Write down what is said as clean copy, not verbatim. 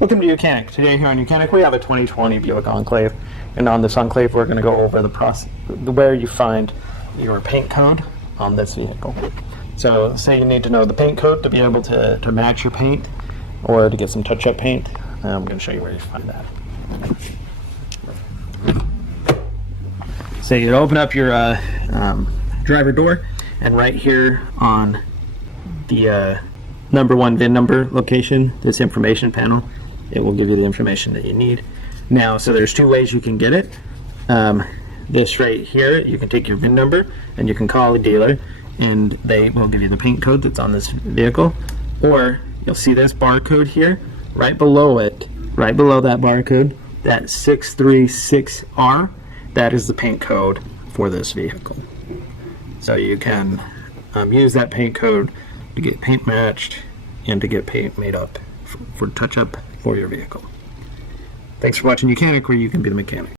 Welcome to YOUCANIC. Today here on YOUCANIC we have a 2020 Buick Enclave, and on this Enclave we're going to go over the process where you find your paint code on this vehicle. So say you need to know the paint code to be able to match your paint or to get some touch-up paint. I'm going to show you where you find that. So you open up your driver door, and right here on the number 1 VIN number location, this information panel, it will give you the information that you need. Now, so there's 2 ways you can get it. This right here, you can take your VIN number and you can call a dealer and they will give you the paint code that's on this vehicle. Or you'll see this barcode here, right below it, right below that barcode, that 636R, that is the paint code for this vehicle. So you can use that paint code to get paint matched and to get paint made up for touch-up for your vehicle. Thanks for watching YOUCANIC, where you can be the mechanic.